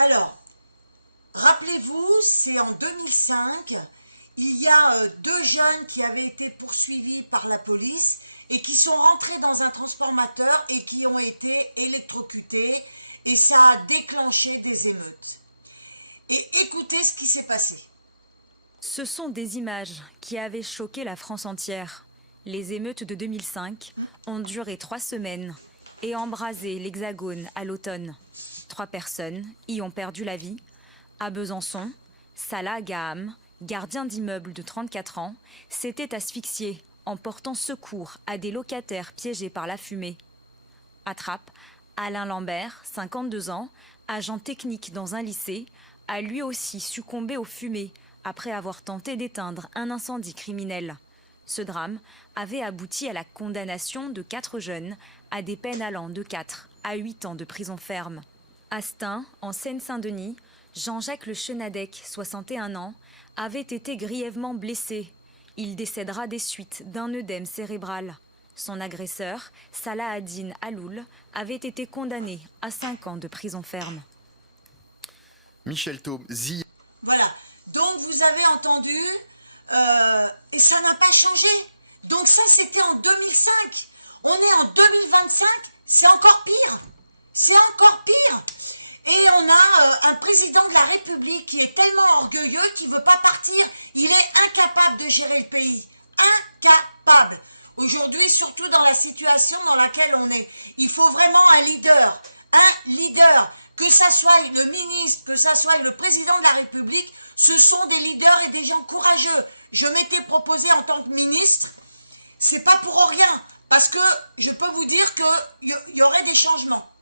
Alors, rappelez-vous, c'est en 2005, il y a deux jeunes qui avaient été poursuivis par la police et qui sont rentrés dans un transformateur et qui ont été électrocutés et ça a déclenché des émeutes. Et écoutez ce qui s'est passé. Ce sont des images qui avaient choqué la France entière. Les émeutes de 2005 ont duré 3 semaines et embrasé l'Hexagone à l'automne. 3 personnes y ont perdu la vie. À Besançon, Salah Gaham, gardien d'immeuble de 34 ans, s'était asphyxié en portant secours à des locataires piégés par la fumée. À Trappes, Alain Lambert, 52 ans, agent technique dans un lycée, a lui aussi succombé aux fumées après avoir tenté d'éteindre un incendie criminel. Ce drame avait abouti à la condamnation de 4 jeunes à des peines allant de 4 à 8 ans de prison ferme. À Stein, en Seine-Saint-Denis, Jean-Jacques Le Chenadec, 61 ans, avait été grièvement blessé. Il décédera des suites d'un œdème cérébral. Son agresseur, Salah ad-Din Aloul, avait été condamné à 5 ans de prison ferme. Michel Taube, Voilà, donc vous avez entendu, et ça n'a pas changé. Donc ça, c'était en 2005. On est en 2025, c'est encore pire. C'est encore pire. Et on a un président de la République qui est tellement orgueilleux qu'il ne veut pas partir. Il est incapable de gérer le pays. Incapable. Aujourd'hui, surtout dans la situation dans laquelle on est, il faut vraiment un leader. Un leader. Que ça soit le ministre, que ça soit le président de la République, ce sont des leaders et des gens courageux. Je m'étais proposé en tant que ministre, c'est pas pour rien, parce que je peux vous dire qu'il y aurait des changements.